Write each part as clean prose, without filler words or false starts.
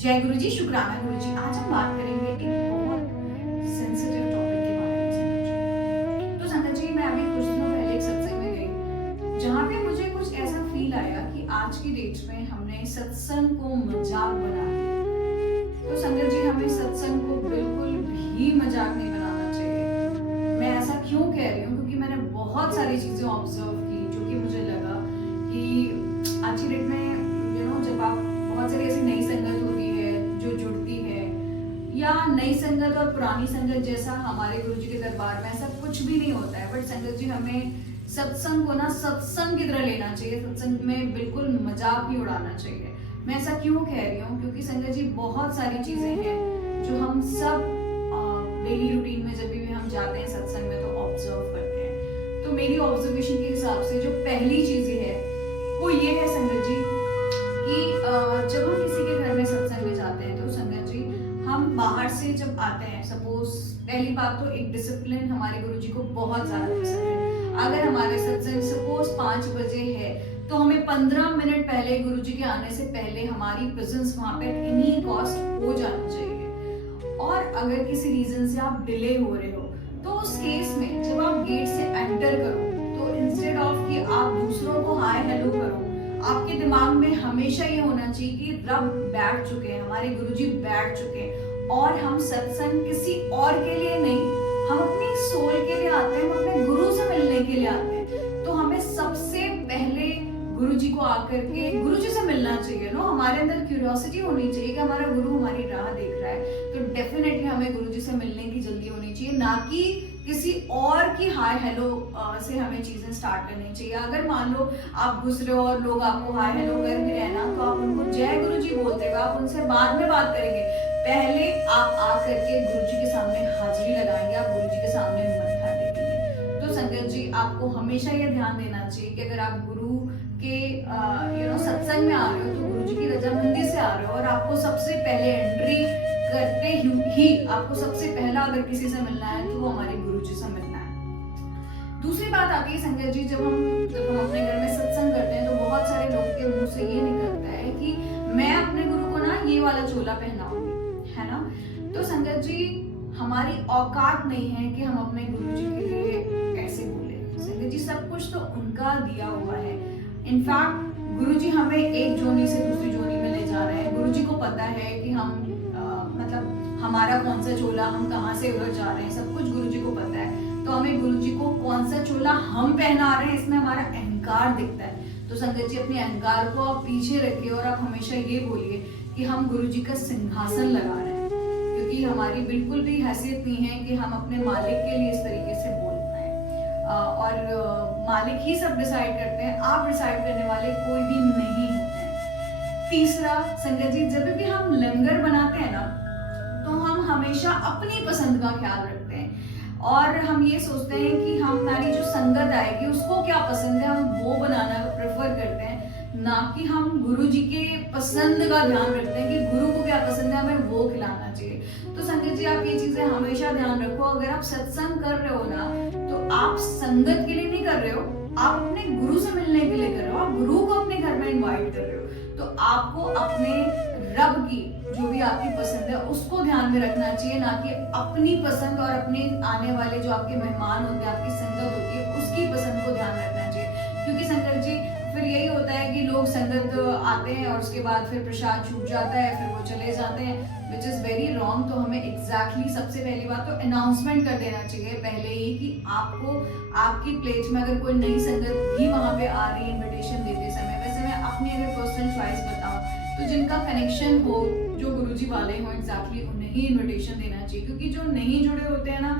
जय गुरु जी, शुक्राना गुरु जी। आज हम बात करेंगे एक बहुत सेंसिटिव टॉपिक के बारे में संगत जी। तो संगत जी, मैं अभी कुछ दिनों पहले एक सत्संग में गई, जहाँ पे मुझे कुछ ऐसा फील आया कि आज की डेट में हमने सत्संग को मजाक बना दिया। तो संगत जी, हमें सत्संग को बिल्कुल भी मजाक नहीं बनाना चाहिए। मैं ऐसा क्यों कह रही हूँ, क्योंकि मैंने बहुत सारी चीजें ऑब्जर्व की, जो कि मुझे लगा कि आज की डेट में जब आप बहुत सारी ऐसी नई संगत होती है जो जुड़ती है, या नई संगत और पुरानी संगत जैसा हमारे गुरुजी के दरबार में ऐसा कुछ भी नहीं होता है। बट संगत जी, हमें सत्संग को ना सत्संग की तरह लेना चाहिए, सत्संग में बिल्कुल मजाक भी उड़ाना चाहिए। मैं ऐसा क्यों कह रही हूँ, क्योंकि संगत जी बहुत सारी चीजें हैं जो हम सब डेली रूटीन में जब भी हम जाते हैं सत्संग में तो ऑब्जर्व करते हैं। तो मेरी ऑब्जर्वेशन के हिसाब से जो पहली चीजें है वो ये है संगत जी कि जब हम किसी के घर में सत्संग में जाते हैं तो संगत जी, हम बाहर से जब आते हैं, सपोज पहली बात तो एक डिसिप्लिन हमारे गुरुजी को बहुत ज्यादा पसंद है। अगर हमारे सत्संग सपोज 5 बजे है तो हमें 15 मिनट पहले गुरुजी के आने से पहले हमारी प्रेजेंस वहां पे एनी कॉस्ट हो जानी चाहिए। और अगर किसी रीजन से आप डिले हो रहे हो तो उस केस में जब आप गेट से एंटर करो तो इंस्टेड ऑफ कि आप दूसरों को हाय हेलो करो, आपके दिमाग में हमेशा ये होना चाहिए कि रब बैठ चुके हैं, हमारे गुरुजी बैठ चुके हैं और हम सत्संग किसी और के लिए नहीं, हम अपनी सोल के लिए आते हैं, हम अपने गुरु से मिलने के लिए आते हैं। तो हमें सबसे पहले गुरुजी को आकर के गुरुजी से मिलना चाहिए। हमारे अंदर क्यूरियोसिटी होनी चाहिए कि हमारा गुरु हमारी राह देख रहा है, तो डेफिनेटली हमें गुरुजी से मिलने की जल्दी होनी चाहिए, ना कि किसी और की हाय हेलो से हमें चीजें स्टार्ट करनी चाहिए। अगर मान लो आप घुस रहे हो और लोग आपको हाय हेलो कर भी रहे ना, तो आप उनको जय गुरुजी बोलते हुए आप उनसे बाद में बात करेंगे। पहले आप आकर के गुरुजी के सामने हाजिरी लगाएंगे, आप गुरुजी के सामने मत्था टेकेंगे। तो संगत जी, आपको हमेशा ये ध्यान देना चाहिए कि अगर आप गुरु के सत्संग में आ रहे हो तो गुरुजी की रजामंदी से आ रहे हो, और आपको सबसे पहले एंट्री करते ही आपको सबसे पहला अगर किसी से मिलना है तो वो हमारे गुरुजी से मिलना है। दूसरी बात आती है संगत जी, जब हम अपने घर में सत्संग करते हैं तो बहुत सारे लोग के मुंह से ये निकलता है कि मैं अपने गुरु को ना ये वाला चोला पहनाऊंगी, है ना। तो संगत जी, हमारी औकात नहीं है कि हम अपने गुरुजी के लिए ऐसे बोले। संगत जी, सब कुछ तो उनका दिया हुआ है। इनफैक्ट गुरुजी हमें एक जोनी से दूसरी जोनी में ले जा रहे हैं। गुरुजी को पता है कि हम हमारा कौन सा चोला, हम कहाँ से उधर जा रहे हैं, सब कुछ गुरुजी को पता है। तो हमें गुरुजी को कौन सा चोला हम पहना रहे हैं, इसमें हमारा अहंकार दिखता है। तो संगत जी, अपने अहंकार को आप पीछे रखिए और आप हमेशा ये बोलिए कि हम गुरुजी का सिंहासन लगा रहे हैं, क्योंकि हमारी बिल्कुल भी हैसियत नहीं है कि हम अपने मालिक के लिए इस तरीके से बोल पाए। और मालिक ही सब डिसाइड करते हैं, आप डिसाइड करने वाले कोई भी नहीं होते हैं। तीसरा संगत जी, जब भी हम लंगर बनाते हैं ना, तो हम हमेशा अपनी पसंद का ख्याल रखते हैं और हम ये सोचते हैं कि हमारी जो संगत आएगी उसको क्या पसंद है, हम वो बनाना प्रेफर करते हैं, ना कि हम गुरुजी के पसंद का ध्यान रखते हैं कि गुरु को क्या पसंद है, हमें वो खिलाना चाहिए। तो संगत जी, आप ये चीजें हमेशा ध्यान रखो। अगर आप सत्संग कर रहे हो ना, तो आप संगत के लिए नहीं कर रहे हो, आप अपने गुरु से मिलने के लिए कर रहे हो, आप गुरु को अपने घर में इन्वाइट कर रहे हो। तो आपको अपने रब की जो भी आपकी पसंद है उसको ध्यान में रखना चाहिए, ना कि अपनी पसंद और अपने आने वाले जो आपके मेहमान होते हैं, आपकी संगत होती है, उसकी पसंद को ध्यान रखना चाहिए। क्योंकि संगत जी, फिर यही होता है कि लोग संगत आते हैं और उसके बाद फिर प्रसाद छूट जाता है, फिर वो चले जाते हैं, विच इज वेरी रॉन्ग। तो हमें एग्जैक्टली सबसे पहली बात तो अनाउंसमेंट कर देना चाहिए पहले ही कि आपको आपकी प्लेट में अगर कोई नई संगत भी वहां पे आ रही है इन्विटेशन देते समय। वैसे मैं अपनी अगर पर्सनल चॉइस बताऊं तो जिनका कनेक्शन हो, जो गुरुजी वाले हो एग्जैक्टली उन्हें ही इन्विटेशन देना चाहिए, क्योंकि जो नहीं जुड़े होते हैं ना,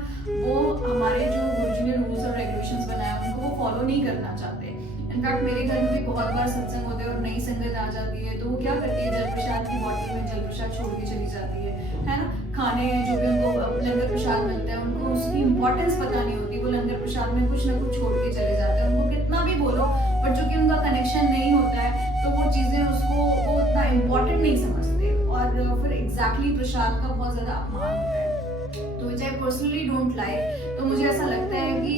वो हमारे जो गुरुजी ने रूल्स और रेगुलेशंस बनाए उनको वो फॉलो नहीं करना चाहते। इनफैक्ट मेरे घर में भी बहुत बार सत्संग होते हैं और नई संगत आ जाती है तो वो क्या करती है, जल प्रसाद की बॉटल में जल प्रसाद छोड़ के चली जाती है ना। खाने जो भी उनको लंगर प्रसाद मिलता है उनको उसकी इंपॉर्टेंस पता नहीं होती, वो लंगर प्रसाद में कुछ ना कुछ छोड़ के चले जाते हैं। उनको कितना भी बोलो, बट जो कि उनका कनेक्शन नहीं होता है तो वो चीजें उसको वो उतना इम्पोर्टेंट नहीं समझते और फिर एग्जैक्टली प्रसाद का बहुत ज्यादा अपमान होता है। तो विच आई पर्सनली डोंट लाइक। तो मुझे ऐसा लगता है कि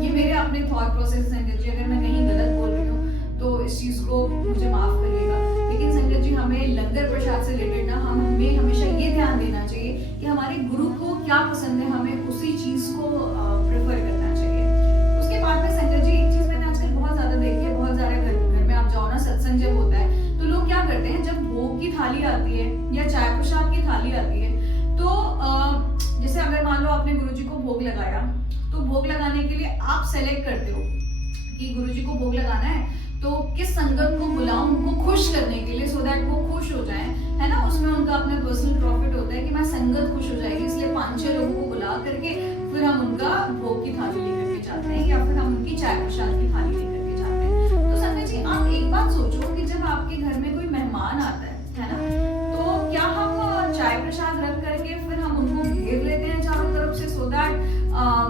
ये मेरे अपने थॉट प्रोसेस संगत जी, अगर मैं कहीं गलत बोल रही हूँ तो इस चीज को मुझे माफ करिएगा। लेकिन संगत जी, हमें लंगर प्रसाद से रिलेटेड थाली आती है या चाय प्रसाद की थाली आती है, तो जैसे अगर मान लो आपने गुरुजी को भोग लगाया, तो भोग लगाने के लिए आप सेलेक्ट करते हो कि गुरुजी को भोग लगाना है तो किस संगत को बुलाऊं उनको खुश करने के लिए, सो दैट वो खुश हो जाएं, है ना। उसमें उनका अपना पर्सनल प्रॉफिट होता है कि मैं संगत खुश हो जाएगी, इसलिए 5-6 लोगों को बुला करके फिर हम उनका भोग की थाली लेकर के जाते हैं या फिर हम उनकी चाय प्रसाद की थाली लेकर के जाते हैं। तो संगत जी आप एक बात सोचो कि जब आपके घर में कोई मेहमान आता है ना, तो क्या हम चाय प्रसाद रख करके फिर हम उनको घेर लेते हैं चारों तरफ से, सो दैट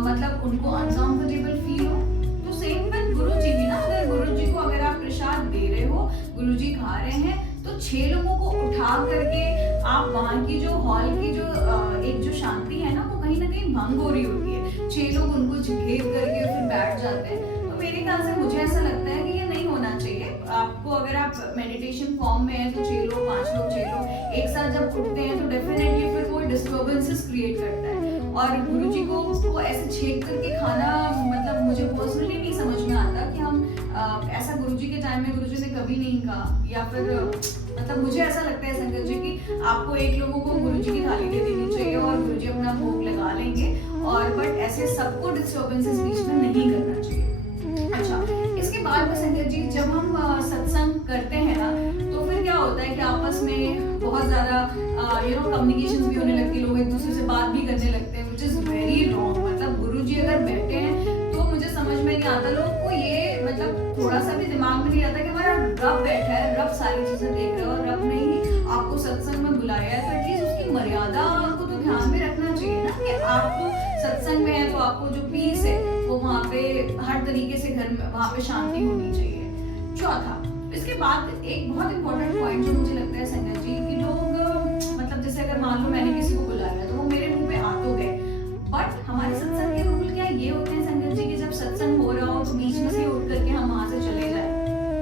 मतलब उनको अनकंफर्टेबल फील हो। तो सेम विद गुरुजी भी ना, अगर गुरुजी को अगर आप प्रसाद दे रहे हो, गुरुजी खा रहे हैं, तो 6 लोगों को उठा करके आप वहाँ की जो हॉल की जो एक जो शांति है ना, वो कहीं ना कहीं भंग हो रही होती है। 6 लोग उनको घेर करके फिर बैठ जाते हैं। तो मेरे ख्याल से मुझे ऐसा लगता है कि ये नहीं होना चाहिए। आपको अगर आप मेडिटेशन फॉर्म में है तो 6 लोग 5 लोग 6 लोग एक साथ जब उठते हैं तो डेफिनेटली फिर वो डिस्टर्बेंसेस क्रिएट करता है। और गुरुजी को ऐसे छेक करके खाना, मतलब मुझे पर्सनली नहीं समझ में आता कि हम ऐसा गुरुजी के टाइम में गुरुजी ने कभी नहीं कहा, या फिर मतलब मुझे ऐसा लगता है संगत जी कि आपको 1 लोगों को गुरुजी की थाली दे देनी चाहिए और गुरुजी अपना भोग लगा लेंगे, और बट ऐसे सबको डिस्टर्बेंसेस बीच में नहीं करना चाहिए। अच्छा, इसके बाद में संगत जी जब हम सत्संग करते हैं ना, तो फिर क्या होता है कि आपस में बहुत ज्यादा कम्युनिकेशन भी होने लगती है, लोग एक दूसरे से बात भी करने लगते हैं, विच इज वेरी रॉन्ग। मतलब गुरुजी अगर बैठे हैं तो मुझे समझ में नहीं आता, लोग को ये मतलब थोड़ा सा भी दिमाग में नहीं आता कि हमारा रब बैठा है, रब सारी चीजें देख रहा है, और रब ने ही आपको सत्संग में बुलाया है, तो एटलीस्ट उसकी मर्यादा को तो ध्यान में रखना चाहिए ना, कि आपको सत्संग में है तो आपको जो पीस है वो वहाँ पे हर तरीके से घर में वहाँ पे शांति होनी चाहिए। चौथा, इसके बाद एक बहुत इंपॉर्टेंट पॉइंट जो मुझे लगता है संगत जी कि लोग मतलब जैसे अगर मान लो मैंने किसी को बुलाया तो वो मेरे मुंह पे आ तो गए, बट हमारे सत्संग के रूल क्या ये होते हैं संगत जी कि जब सत्संग हो रहा हो तो बीच में से उठ करके हम वहां से चले जाए,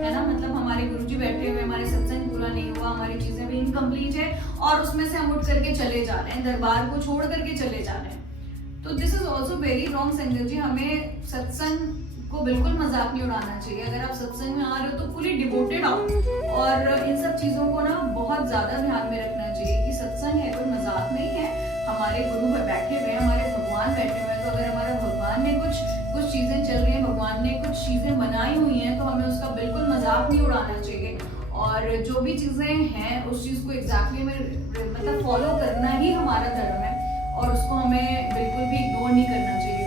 है ना। मतलब हमारे गुरुजी बैठे हुए, हमारे सत्संग पूरा नहीं हुआ, हमारी चीजें भी इनकम्प्लीट है और उसमें से हम उठ करके चले जा रहे हैं, दरबार को छोड़ करके चले जा रहे हैं। तो this is also very wrong संगत जी। हमें सत्संग को बिल्कुल मजाक नहीं उड़ाना चाहिए। अगर आप सत्संग में आ रहे हो तो फुली डिवोटेड आओ, और इन सब चीजों को ना बहुत ज्यादा ध्यान में रखना चाहिए कि सत्संग है कोई मजाक नहीं है। हमारे गुरु बैठे हुए हैं, हमारे भगवान बैठे हुए हैं, तो अगर हमारे भगवान ने कुछ चीजें चल रही है, भगवान ने कुछ चीजें बनाई हुई हैं, तो हमें उसका बिल्कुल मजाक नहीं उड़ाना चाहिए। और जो भी चीजें हैं उस चीज को एग्जैक्टली में मतलब फॉलो करना ही हमारा धर्म है, और उसको हमें बिल्कुल भी इग्नोर नहीं करना चाहिए।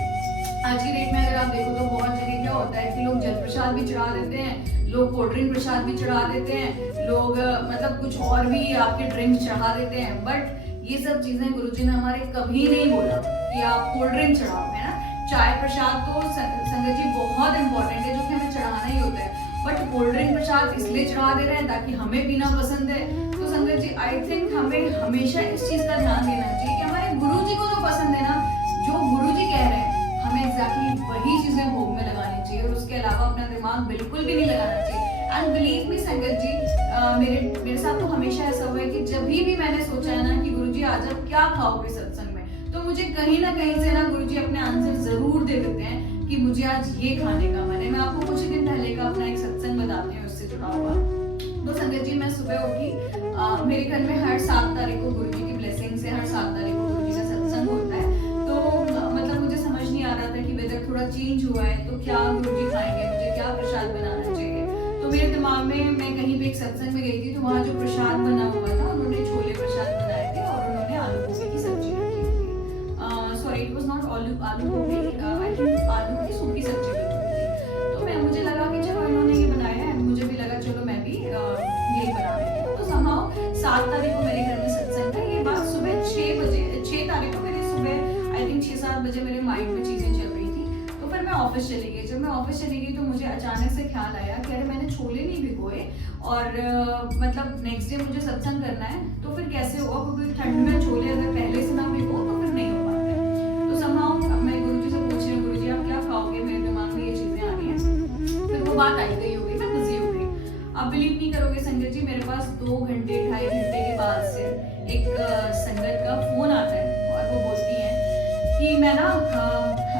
आज की डेट में अगर आप देखो तो बहुत जगह क्या होता है कि लोग जल प्रसाद भी चढ़ा देते हैं, लोग कोल्ड ड्रिंक प्रसाद भी चढ़ा देते हैं, लोग मतलब कुछ और भी आपके ड्रिंक चढ़ा देते हैं, बट ये सब चीजें गुरुजी ने हमारे कभी नहीं बोला कि आप कोल्ड ड्रिंक चढ़ाओ, है ना। चाय प्रसाद तो संगत जी बहुत इंपॉर्टेंट है, जो कि हमें चढ़ाना ही होता है, बट कोल्ड ड्रिंक प्रसाद इसलिए चढ़ा दे रहे हैं ताकि हमें पीना पसंद है। तो संगत जी आई थिंक हमें हमेशा इस चीज का ध्यान देना चाहिए कि हमारे गुरुजी को जो पसंद है ना, जो गुरुजी कह रहे हैं, हमें एग्जैक्टली वही चीजें भोग में लगानी चाहिए, और उसके अलावा अपना दिमाग बिल्कुल भी नहीं लगाना चाहिए। एंड बिलीव मी संगत जी, मेरे साथ तो हमेशा ऐसा हुआ है कि जब भी मैंने सोचा है ना कि गुरुजी आज आप क्या खाओगे सत्संग में, तो मुझे कहीं ना कहीं से ना गुरुजी अपने आंसर जरूर दे देते हैं कि मुझे आज ये खाने का मन है। मैं आपको कुछ दिन पहले का अपना एक सत्संग बताती हूँ उससे जुड़ा हुआ। तो संगत जी मैं सुबह उठी, मेरे घर में हर 7 तारीख को गुरुजी की ब्लेसिंग से हर 7 तारीख को गुरुजी का सत्संग होता है। तो मतलब मुझे समझ नहीं आ रहा था कि वेदर थोड़ा चेंज हुआ है तो क्या गुरुजी खाएंगे, मुझे क्या प्रसाद बनाना चाहिए। तो मेरे दिमाग में मैं कहीं पे एक सत्संग में गई थी, तो वहाँ जो प्रसाद बना हुआ था, उन्होंने छोले प्रसाद बनाए थे और उन्होंने आलू गोभी की सब्जी रखी थी। सॉरी, इट वाज नॉट आलू गोभी, आई थिंक आलू की सूखी सब्जी रखी थी। तो मुझे लगा कि चलो इन्होंने ये बनाया है, मुझे भी लगा चलो मैं भी यही बना लेती हूँ। तो समहाउ 7 तारीख को मेरे घर में सत्संग था। ये बात सुबह 6 बजे, 6 तारीख को मेरे सुबह आई थिंक 6-7 बजे मेरे माइंड में चीजें चल रही थी। तो फिर मैं ऑफिस चली गई। जब मैं ऑफिस चली गई तो मुझे अचानक से ख्याल आया कि अरे मैंने छोले नहीं भिगोए, और मतलब नेक्स्ट डे मुझे सत्संग करना है, तो फिर कैसे होगा, क्योंकि ठंड में छोले अगर पहले से ना भिगो तो फिर नहीं हो पाता। तो समहाउ मैं गुरुजी से पूछ रही हूँ, गुरुजी आप क्या खाओगे, मेरे दिमाग में ये चीजें आ रही हैं। फिर वो बात आई गई हो गई, मैं बिजी हो गई। आप बिलीव नहीं करोगे संगत जी, मेरे पास 2 घंटे 2.5 घंटे के बाद से एक संगत का फोन आता है, और वो बोलती है कि मैं ना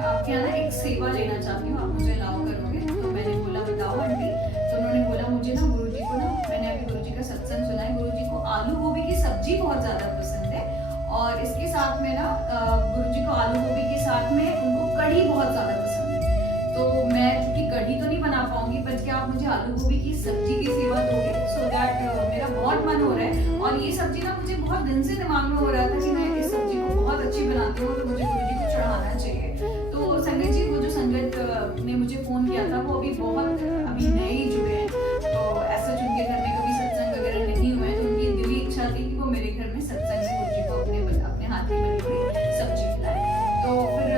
आपके यहाँ ना एक सेवा लेना चाहती हूँ, आप मुझे अलाउ करोगे। तो मैंने बोला बताओ आंटी। तो उन्होंने बोला मुझे ना गुरुजी को ना, मैंने अभी गुरुजी का सत्संग सुना है, गुरुजी को आलू सब्जी बहुत ज़्यादा पसंद है, और इसके साथ में ना गुरुजी को आलू गोभी के साथ में उनको कढ़ी बहुत ज़्यादा पसंद है। तो मैं क्योंकि कढ़ी तो नहीं बना पाऊंगी, बट क्या आप मुझे आलू गोभी की सब्जी की सेवा दोगे, सो दैट मेरा बहुत मन हो रहा है। और ये सब्जी ना मुझे बहुत दिन से दिमाग में हो रहा था कि मैं इस सब्जी को बहुत अच्छी बनाती हूँ, तो मुझे गुरुजी को चढ़ाना चाहिए। तो संगत जी, वो जो संगत ने मुझे फोन किया था, वो अभी बहुत अभी नए ही जुड़े हैं, तो ऐसा उनके घर में कभी सत्संग वगैरह नहीं हुआ है, तो उनकी दिली इच्छा थी कि वो मेरे घर में सत्संग में गुरुजी को अपने हाथ की बनी हुई सब्जी खिलाए। तो फिर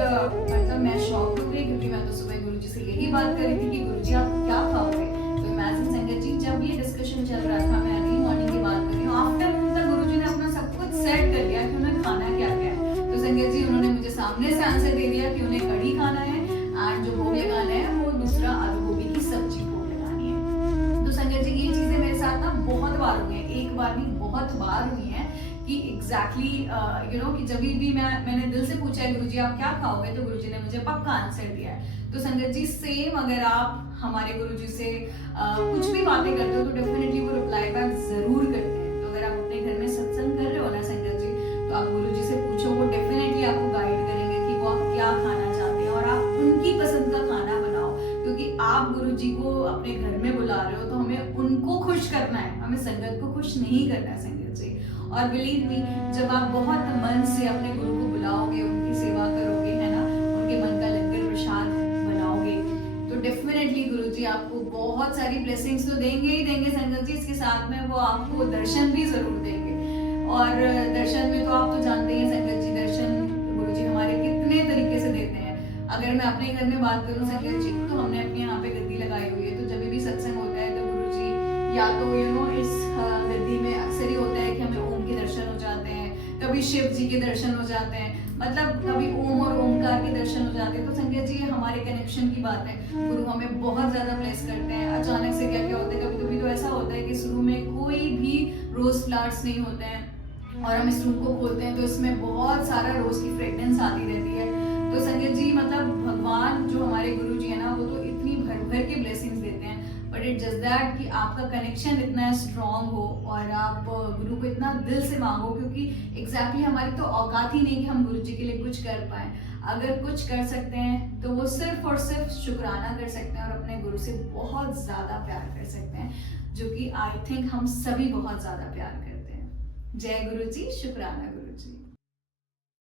मतलब मैं शॉक हो गई, क्योंकि मैं तो सुबह गुरुजी से यही बात कर रही थी कि गुरुजी आप क्या खाओगे। तो इमेजिन संगत जी, जब ये डिस्कशन चल रहा था, मैं अर्ली मॉर्निंग की बात कर रही हूँ, आफ्टरनून तक गुरुजी ने अपना सब कुछ सेट कर लिया कि उन्हें खाना क्या क्या है। तो संगत जी, उन्होंने मुझे सामने से आंसर दे दिया कि उन्हें कढ़ी खाना है, एंड जो भोग लगाना है वो दूसरा आलू गोभी की सब्जी भोग लगानी है। तो संगत जी, ये चीजें मेरे साथ ना बहुत बार हुई हैं, एक बार नहीं बहुत बार हुई हैं कि एग्जैक्टली कि जब भी मैंने दिल से पूछा है गुरुजी आप क्या खाओगे, तो गुरुजी ने मुझे पक्का आंसर दिया है। तो संगत जी, सेम अगर आप हमारे गुरुजी से कुछ भी बातें करते हो, तो डेफिनेटली वो रिप्लाई बैक जरूर करते हैं। तो अगर आप अपने घर में सत्संग कर रहे हो ना संगत जी, तो आप गुरुजी से पूछो, वो डेफिनेटली आपको गाइड करेंगे कि वो आप क्या खाना चाहते हैं, और आप उनकी पसंद का खाना बनाओ, क्योंकि आप गुरुजी को अपने घर में बुला रहे हो, तो हमें उनको खुश करना है, हमें संगत को खुश नहीं करना है संगत जी। और बिलीव मी, जब आप बहुत मन से अपने गुरु को बुलाओगे, उनकी सेवा करोगे, है ना, उनके मन का लंगर प्रसाद बनाओगे, तो डेफिनेटली गुरुजी आपको बहुत सारी ब्लेसिंग्स तो देंगे ही देंगे संगत जी, इसके साथ में वो आपको दर्शन भी जरूर देंगे। और दर्शन में तो आप तो जानते ही संगत जी, दर्शन गुरुजी हमारे कितने तरीके से देते हैं। अगर मैं अपने घर में बात करूं संगत जी, तो हमने अपने यहाँ पे गद्दी लगाई हुई है, तो जब भी सत्संग होता है तो गुरुजी या तो इस गद्दी में अक्सर ही होता है कि हमें ओम के दर्शन हो जाते हैं, कभी शिव जी के दर्शन हो जाते हैं, मतलब कभी ओम और ओमकार के दर्शन हो जाते हैं। तो संगत जी, हमारे कनेक्शन की बात है, गुरु हमें बहुत ज्यादा ब्लेस करते हैं। अचानक से क्या क्या होता है, कभी कभी तो ऐसा होता है कि शुरू में कोई भी रोज फ्लावर्स नहीं होते हैं, और हम इस रूम को खोलते हैं तो इसमें बहुत सारा रोज की फ्रेग्रेंस आती रहती है। तो संगत जी, मतलब भगवान जो हमारे गुरु जी है ना, वो तो इतनी भर भर के ब्लेसिंग्स देते हैं, बट इट जस्ट दैट कि आपका कनेक्शन इतना स्ट्रांग हो और आप गुरु को इतना दिल से मांगो, क्योंकि एग्जैक्टली हमारी तो औकात ही नहीं कि हम गुरु जी के लिए कुछ कर पाए। अगर कुछ कर सकते हैं तो वो सिर्फ और सिर्फ शुक्राना कर सकते हैं, और अपने गुरु से बहुत ज्यादा प्यार कर सकते हैं, जो कि आई थिंक हम सभी बहुत ज्यादा प्यार करते हैं। जय गुरु जी, शुक्राना गुरु जी।